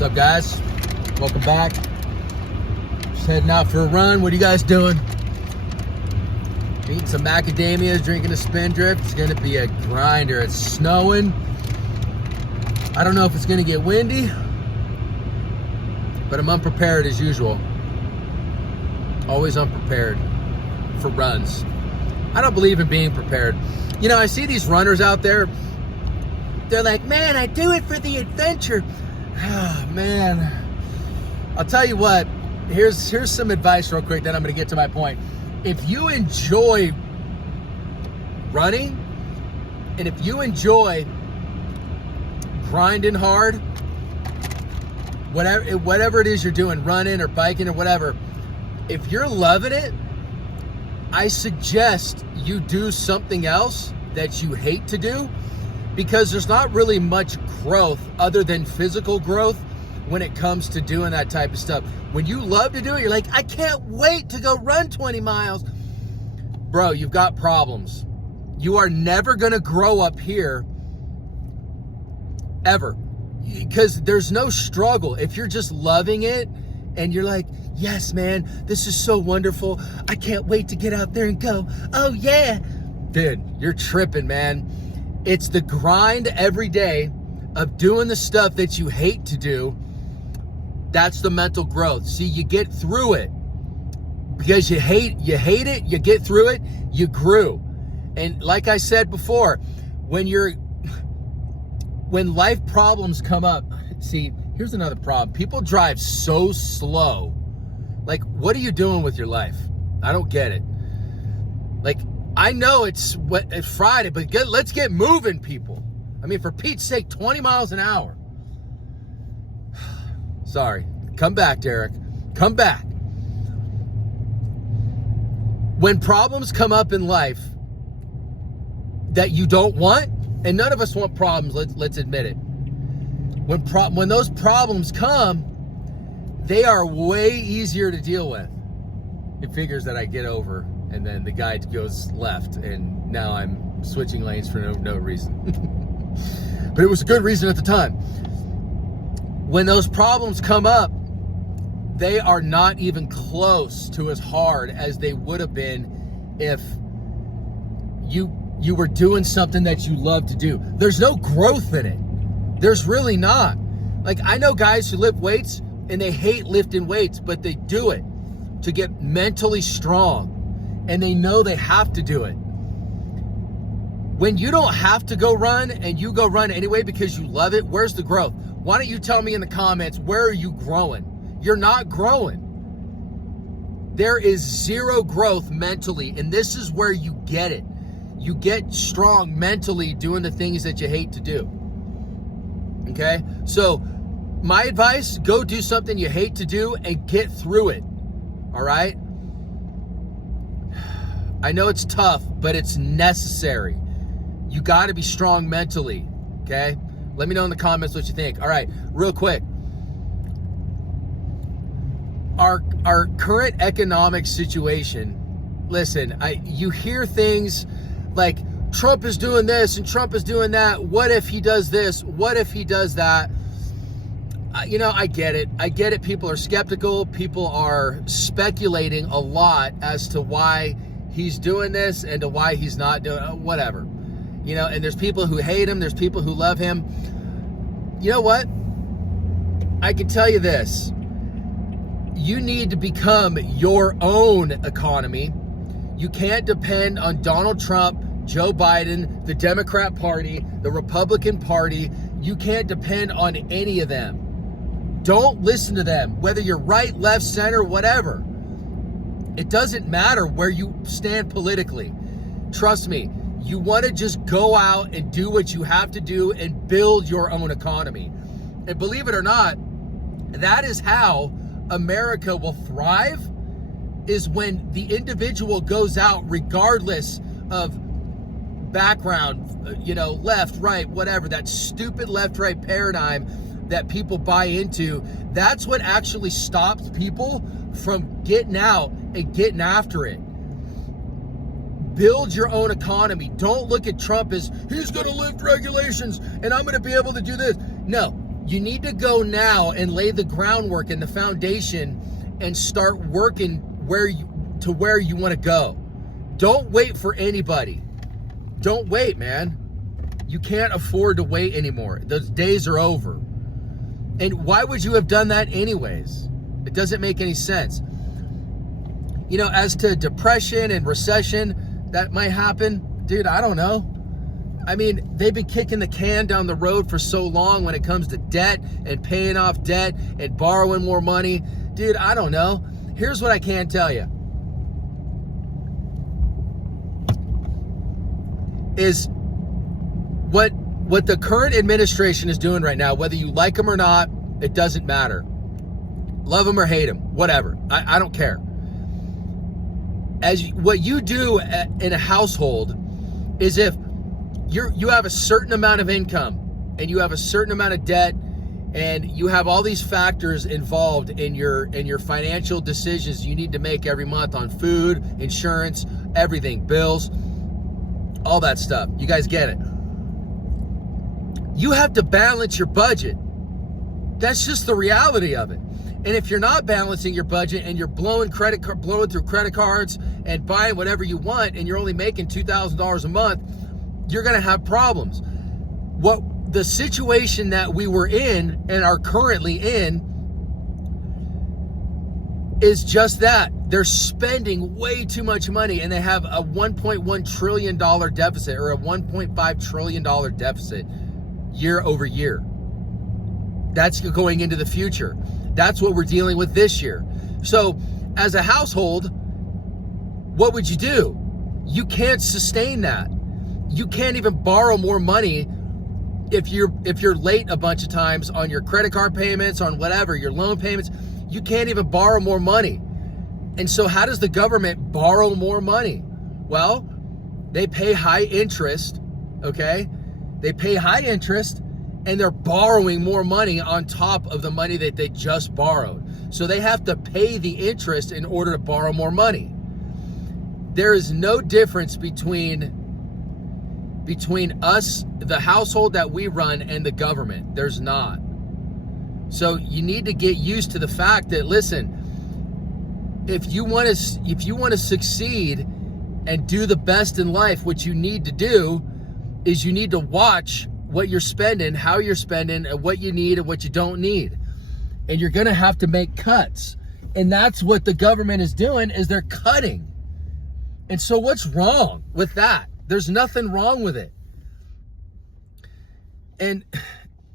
What's up, guys? Welcome back. Just heading out for a run. What are you guys doing? Eating some macadamias, drinking a Spindrift. It's gonna be a grinder. It's snowing. I don't know if it's gonna get windy, but I'm unprepared as usual. Always unprepared for runs. I don't believe in being prepared. You know, I see these runners out there. They're like, man, I do it for the adventure. Oh, man. I'll tell you what, here's some advice real quick, then I'm gonna get to my point. If you enjoy running, and if you enjoy grinding hard, whatever it is you're doing, running or biking or whatever, if you're loving it, I suggest you do something else that you hate to do, because there's not really much growth other than physical growth when it comes to doing that type of stuff. When you love to do it, you're like, I can't wait to go run 20 miles. Bro, you've got problems. You are never gonna grow up here, ever. Because there's no struggle. If you're just loving it and you're like, yes, man, this is so wonderful. I can't wait to get out there and go. Oh, yeah. Dude, you're tripping, man. It's the grind every day of doing the stuff that you hate to do. That's the mental growth. See, you get through it because you hate it, you get through it, you grew. And like I said before, when life problems come up, see, here's another problem. People drive so slow. Like, what are you doing with your life? I don't get it. Like, I know it's Friday, but let's get moving, people. I mean, for Pete's sake, 20 miles an hour. Sorry. Come back, Derek. Come back. When problems come up in life that you don't want, and none of us want problems, let's admit it. When those problems come, they are way easier to deal with. It figures that I get over, and then the guy goes left, and now I'm switching lanes for no reason. But it was a good reason at the time. When those problems come up, they are not even close to as hard as they would have been if you were doing something that you love to do. There's no growth in it. There's really not. Like, I know guys who lift weights and they hate lifting weights, but they do it to get mentally strong, and they know they have to do it. When you don't have to go run and you go run anyway because you love it, where's the growth? Why don't you tell me in the comments, where are you growing? You're not growing. There is zero growth mentally, and this is where you get it. You get strong mentally doing the things that you hate to do. Okay? So my advice, go do something you hate to do and get through it. All right? I know it's tough, but it's necessary. You got to be strong mentally. Okay? Let me know in the comments what you think. All right, real quick. Our current economic situation, listen, you hear things like Trump is doing this and Trump is doing that. What if he does this? What if he does that? You know, I get it. I get it. People are skeptical. People are speculating a lot as to why he's doing this and to why he's not doing whatever. You know, and there's people who hate him. There's people who love him. You know what? I can tell you this. You need to become your own economy. You can't depend on Donald Trump, Joe Biden, the Democrat Party, the Republican Party. You can't depend on any of them. Don't listen to them, whether you're right, left, center, whatever. It doesn't matter where you stand politically. Trust me. You want to just go out and do what you have to do and build your own economy. And believe it or not, that is how America will thrive, is when the individual goes out regardless of background, you know, left, right, whatever, that stupid left-right paradigm that people buy into. That's what actually stops people from getting out and getting after it. Build your own economy. Don't look at Trump as, he's going to lift regulations and I'm going to be able to do this. No, You need to go now and lay the groundwork and the foundation and start working where you want to go. Don't wait for anybody. Don't wait, man. You can't afford to wait anymore. Those days are over. And why would you have done that anyways? It doesn't make any sense. You know, as to depression and recession that might happen, dude, I don't know. I mean, they've been kicking the can down the road for so long when it comes to debt and paying off debt and borrowing more money. Dude, I don't know. Here's what I can tell you. Is what the current administration is doing right now, whether you like them or not, it doesn't matter. Love them or hate them, whatever. I don't care. What you do in a household is if you have a certain amount of income and you have a certain amount of debt and you have all these factors involved in your financial decisions you need to make every month on food, insurance, everything, bills, all that stuff. You guys get it. You have to balance your budget. That's just the reality of it. And if you're not balancing your budget and you're blowing through credit cards and buying whatever you want and you're only making $2,000 a month, you're going to have problems. What the situation that we were in and are currently in is just that. They're spending way too much money and they have a $1.1 trillion deficit or a $1.5 trillion deficit year over year. That's going into the future. That's what we're dealing with this year. So as a household, what would you do? You can't sustain that. You can't even borrow more money if you're late a bunch of times on your credit card payments, on whatever, your loan payments. You can't even borrow more money. And so how does the government borrow more money? Well, they pay high interest, okay? They pay high interest and they're borrowing more money on top of the money that they just borrowed. So they have to pay the interest in order to borrow more money. There is no difference between us, the household that we run, and the government. There's not. So you need to get used to the fact that, listen, if you want to succeed and do the best in life, what you need to do is you need to watch what you're spending, how you're spending, and what you need and what you don't need. And you're going to have to make cuts. And that's what the government is doing, is they're cutting. And so what's wrong with that? There's nothing wrong with it. And,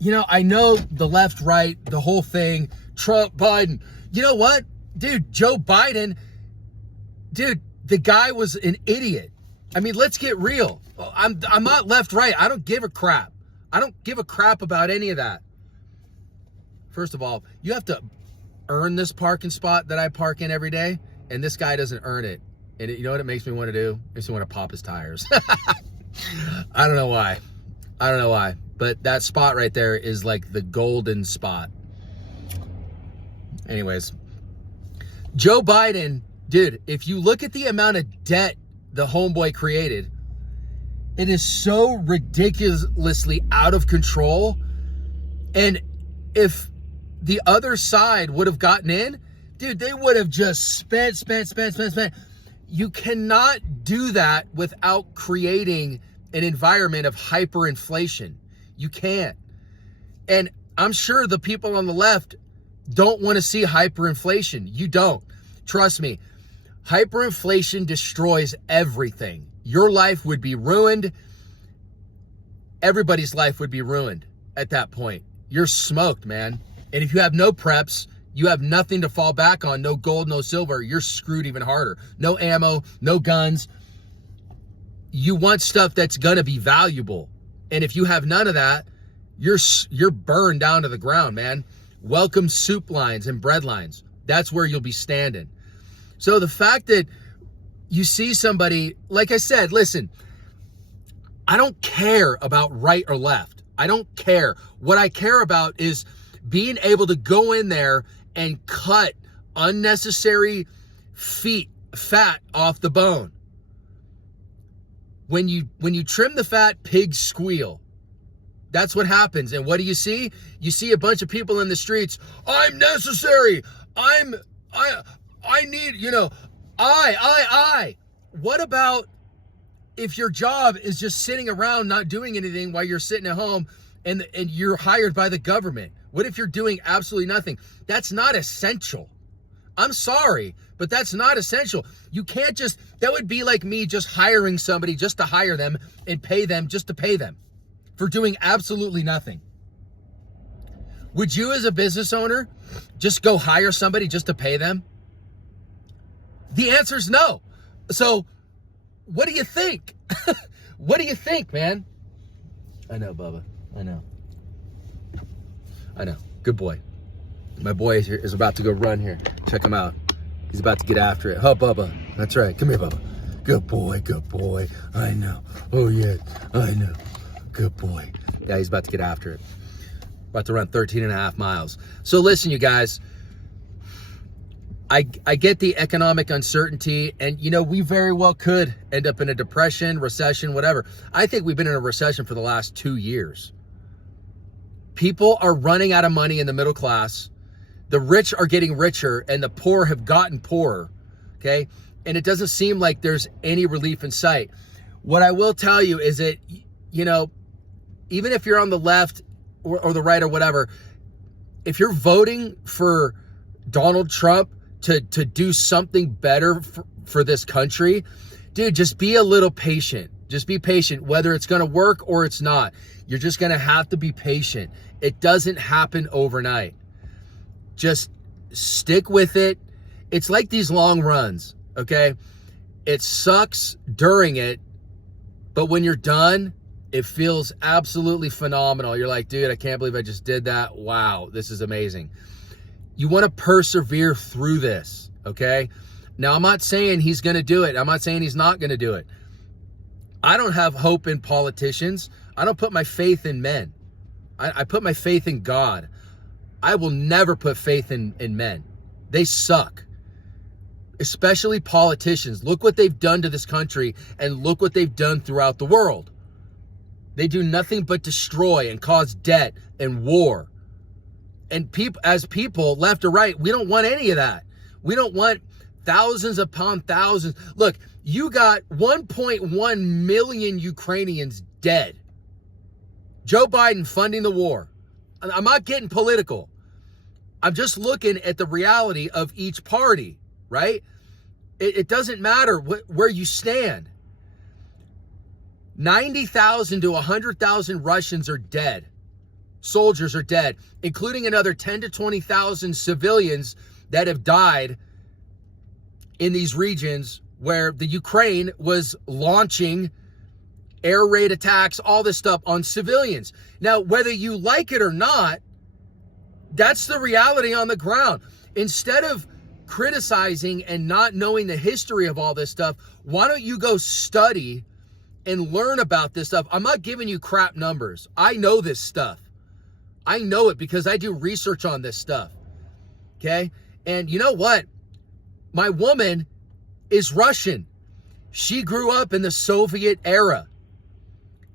you know, I know the left, right, the whole thing, Trump, Biden. You know what? Dude, Joe Biden, dude, the guy was an idiot. I mean, let's get real. I'm not left, right. I don't give a crap. I don't give a crap about any of that. First of all, you have to earn this parking spot that I park in every day, and this guy doesn't earn it. And you know what it makes me want to do? It makes me want to pop his tires. I don't know why. But that spot right there is like the golden spot. Anyways, Joe Biden, dude, if you look at the amount of debt the homeboy created, it is so ridiculously out of control. And if the other side would have gotten in, dude, they would have just spent. You cannot do that without creating an environment of hyperinflation. You can't. And I'm sure the people on the left don't want to see hyperinflation. You don't. Trust me. Hyperinflation destroys everything. Your life would be ruined. Everybody's life would be ruined at that point. You're smoked, man. And if you have no preps, you have nothing to fall back on, no gold, no silver, you're screwed even harder. No ammo, no guns. You want stuff that's going to be valuable. And if you have none of that, you're burned down to the ground, man. Welcome soup lines and bread lines. That's where you'll be standing. So the fact that you see somebody, like I said, listen, I don't care about right or left. I don't care. What I care about is being able to go in there and cut unnecessary fat off the bone. When you trim the fat, pigs squeal. That's what happens. And what do you see? You see a bunch of people in the streets. I'm necessary. I need, I. What about if your job is just sitting around not doing anything while you're sitting at home and you're hired by the government? What if you're doing absolutely nothing? That's not essential. I'm sorry, but that's not essential. You can't that would be like me just hiring somebody just to hire them and pay them just to pay them for doing absolutely nothing. Would you as a business owner just go hire somebody just to pay them? The answer is no. So what do you think? What do you think, man? I know, Bubba. I know. Good boy. My boy is about to go run here. Check him out. He's about to get after it. Oh, Bubba. That's right. Come here, Bubba. Good boy. Good boy. I know. Oh, yeah. I know. Good boy. Yeah, he's about to get after it. About to run 13 and a half miles. So listen, you guys. I get the economic uncertainty, and we very well could end up in a depression, recession, whatever. I think we've been in a recession for the last 2 years. People are running out of money in the middle class. The rich are getting richer, and the poor have gotten poorer, okay? And it doesn't seem like there's any relief in sight. What I will tell you is that, even if you're on the left or the right or whatever, if you're voting for Donald Trump to do something better for this country, dude, just be a little patient. Just be patient, whether it's going to work or it's not. You're just going to have to be patient. It doesn't happen overnight. Just stick with it. It's like these long runs, okay? It sucks during it, but when you're done, it feels absolutely phenomenal. You're like, dude, I can't believe I just did that. Wow, this is amazing. You want to persevere through this, okay? Now, I'm not saying he's going to do it. I'm not saying he's not going to do it. I don't have hope in politicians. I don't put my faith in men. I put my faith in God. I will never put faith in men. They suck. Especially politicians. Look what they've done to this country, and look what they've done throughout the world. They do nothing but destroy and cause debt and war. And as people, left or right, we don't want any of that. We don't want thousands upon thousands. Look, you got 1.1 million Ukrainians dead. Joe Biden funding the war. I'm not getting political. I'm just looking at the reality of each party, right? It doesn't matter where you stand. 90,000 to 100,000 Russians are dead. Soldiers are dead, including another 10 to 20,000 civilians that have died in these regions where the Ukraine was launching air raid attacks, all this stuff on civilians. Now, whether you like it or not, that's the reality on the ground. Instead of criticizing and not knowing the history of all this stuff, why don't you go study and learn about this stuff? I'm not giving you crap numbers. I know this stuff. I know it because I do research on this stuff. Okay? And you know what? My woman is Russian. She grew up in the Soviet era.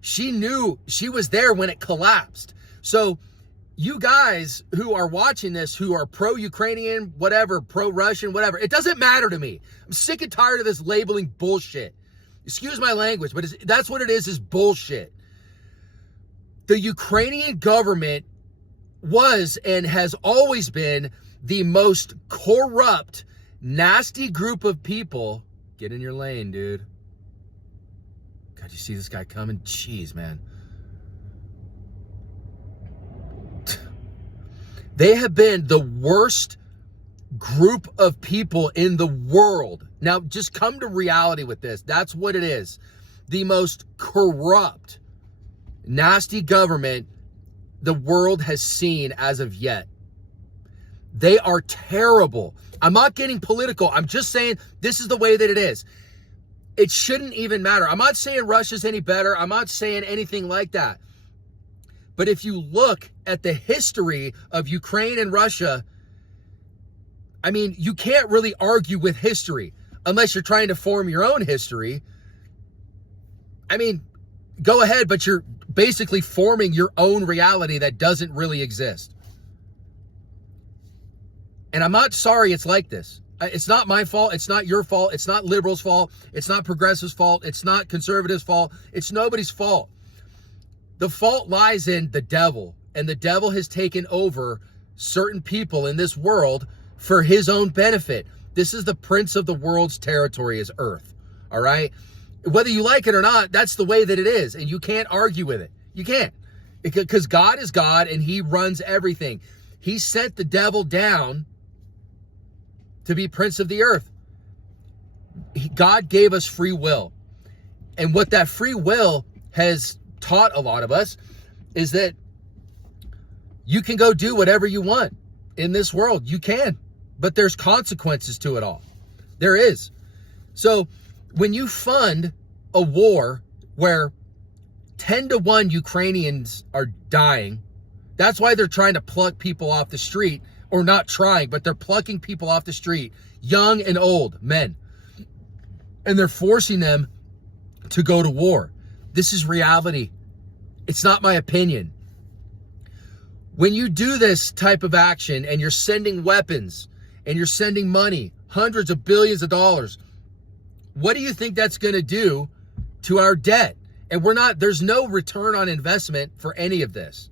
She knew, she was there when it collapsed. So you guys who are watching this, who are pro-Ukrainian, whatever, pro-Russian, whatever, it doesn't matter to me. I'm sick and tired of this labeling bullshit. Excuse my language, but that's what it is bullshit. The Ukrainian government was and has always been the most corrupt, nasty group of people. Get in your lane, dude. God, you see this guy coming? Jeez, man. They have been the worst group of people in the world. Now, just come to reality with this. That's what it is. The most corrupt, nasty government the world has seen as of yet. They are terrible. I'm not getting political. I'm just saying this is the way that it is. It shouldn't even matter. I'm not saying Russia's any better. I'm not saying anything like that. But if you look at the history of Ukraine and Russia, I mean, you can't really argue with history unless you're trying to form your own history. I mean, go ahead, but basically forming your own reality that doesn't really exist. And I'm not sorry it's like this. It's not my fault. It's not your fault. It's not liberals' fault. It's not progressives' fault. It's not conservatives' fault. It's nobody's fault. The fault lies in the devil, and the devil has taken over certain people in this world for his own benefit. This is the prince of the world's territory is earth, all right? Whether you like it or not, that's the way that it is, and you can't argue with it. You can't, because God is God, and he runs everything. He sent the devil down to be prince of the earth. God gave us free will, and what that free will has taught a lot of us is that you can go do whatever you want in this world. You can, but there's consequences to it all. There is. So when you fund a war where 10-1 Ukrainians are dying, that's why they're trying to pluck people off the street, or not trying, but they're plucking people off the street, young and old men, and they're forcing them to go to war. This is reality. It's not my opinion. When you do this type of action and you're sending weapons and you're sending money, hundreds of billions of dollars, what do you think that's going to do to our debt? And there's no return on investment for any of this.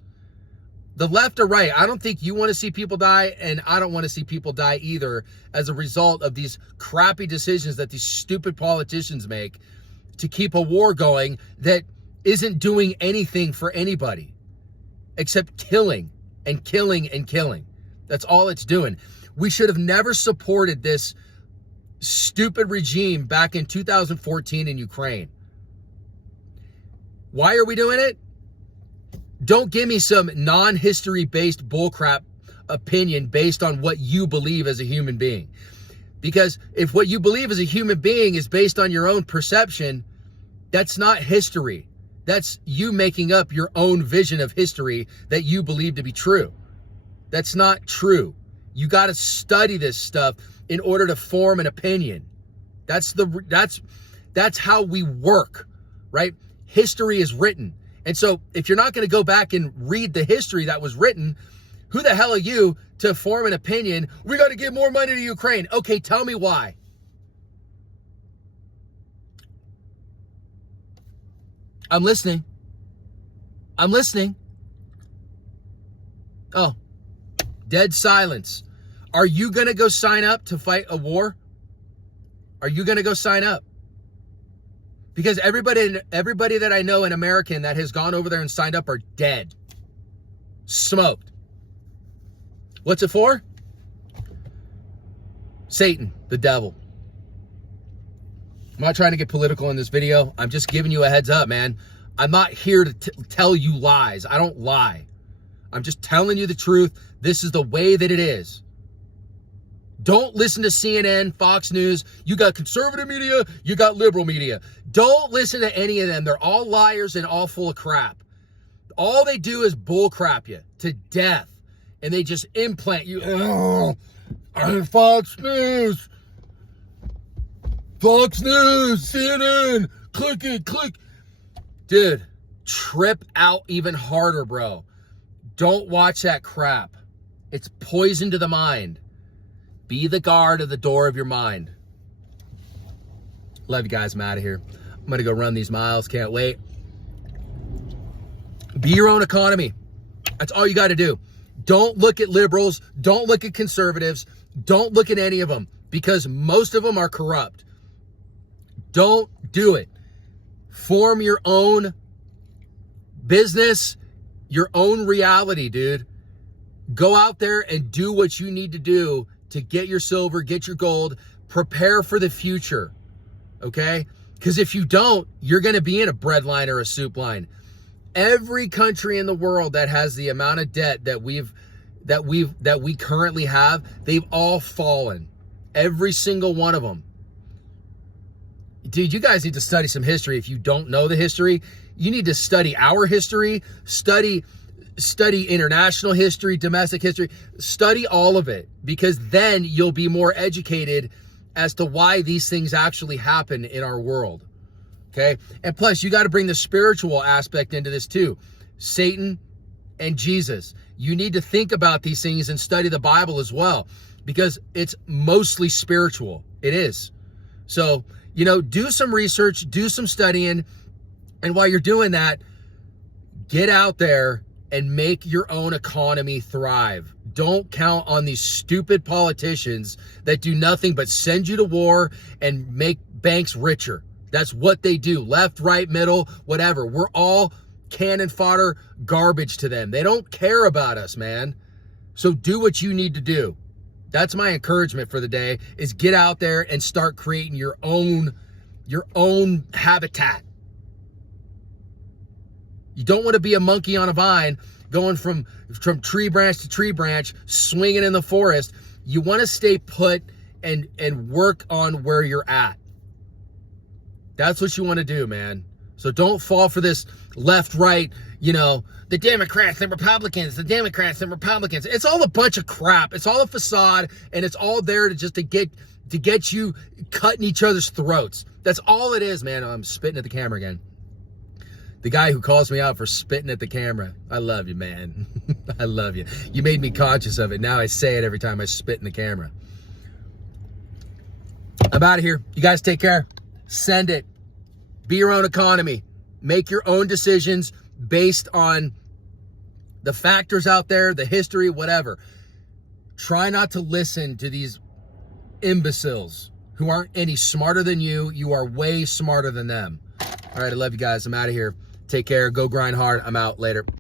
The left or right, I don't think you want to see people die, and I don't want to see people die either as a result of these crappy decisions that these stupid politicians make to keep a war going that isn't doing anything for anybody except killing and killing and killing. That's all it's doing. We should have never supported this stupid regime back in 2014 in Ukraine. Why are we doing it? Don't give me some non-history based bullcrap opinion based on what you believe as a human being. Because if what you believe as a human being is based on your own perception, that's not history. That's you making up your own vision of history that you believe to be true. That's not true. You got to study this stuff in order to form an opinion. That's how we work, right? History is written. And so if you're not going to go back and read the history that was written, who the hell are you to form an opinion? We got to give more money to Ukraine. Okay, tell me why. I'm listening. Oh, dead silence. Are you going to go sign up to fight a war? Are you going to go sign up? Because everybody that I know in American that has gone over there and signed up are dead. Smoked. What's it for? Satan, the devil. I'm not trying to get political in this video. I'm just giving you a heads up, man. I'm not here to tell you lies. I don't lie. I'm just telling you the truth. This is the way that it is. Don't listen to CNN, Fox News. You got conservative media, you got liberal media. Don't listen to any of them. They're all liars and all full of crap. All they do is bull crap you to death. And they just implant you. Oh, Fox News. Fox News, CNN, click it, click. Dude, trip out even harder, bro. Don't watch that crap. It's poison to the mind. Be the guard of the door of your mind. Love you guys. I'm out of here. I'm going to go run these miles. Can't wait. Be your own economy. That's all you got to do. Don't look at liberals. Don't look at conservatives. Don't look at any of them because most of them are corrupt. Don't do it. Form your own business, your own reality, dude. Go out there and do what you need to do to get your silver, get your gold, prepare for the future, okay? Because if you don't, you're going to be in a bread line or a soup line. Every country in the world that has the amount of debt that we currently have, they've all fallen. Every single one of them. Dude, you guys need to study some history. If you don't know the history, you need to study our history, study international history, domestic history, study all of it, because then you'll be more educated as to why these things actually happen in our world. Okay. And plus, you got to bring the spiritual aspect into this too. Satan and Jesus. You need to think about these things and study the Bible as well, because it's mostly spiritual. It is. So, do some research, do some studying. And while you're doing that, get out there and make your own economy thrive. Don't count on these stupid politicians that do nothing but send you to war and make banks richer. That's what they do. Left, right, middle, whatever. We're all cannon fodder garbage to them. They don't care about us, man. So do what you need to do. That's my encouragement for the day, is get out there and start creating your own habitat. You don't want to be a monkey on a vine going from tree branch to tree branch, swinging in the forest. You want to stay put and work on where you're at. That's what you want to do, man. So don't fall for this left, right, the Democrats and Republicans, It's all a bunch of crap. It's all a facade, and it's all there to get you cutting each other's throats. That's all it is, man. I'm spitting at the camera again. The guy who calls me out for spitting at the camera. I love you, man. I love you. You made me conscious of it. Now I say it every time I spit in the camera. I'm out of here. You guys take care. Send it. Be your own economy. Make your own decisions based on the factors out there, the history, whatever. Try not to listen to these imbeciles who aren't any smarter than you. You are way smarter than them. All right, I love you guys. I'm out of here. Take care. Go grind hard. I'm out. Later.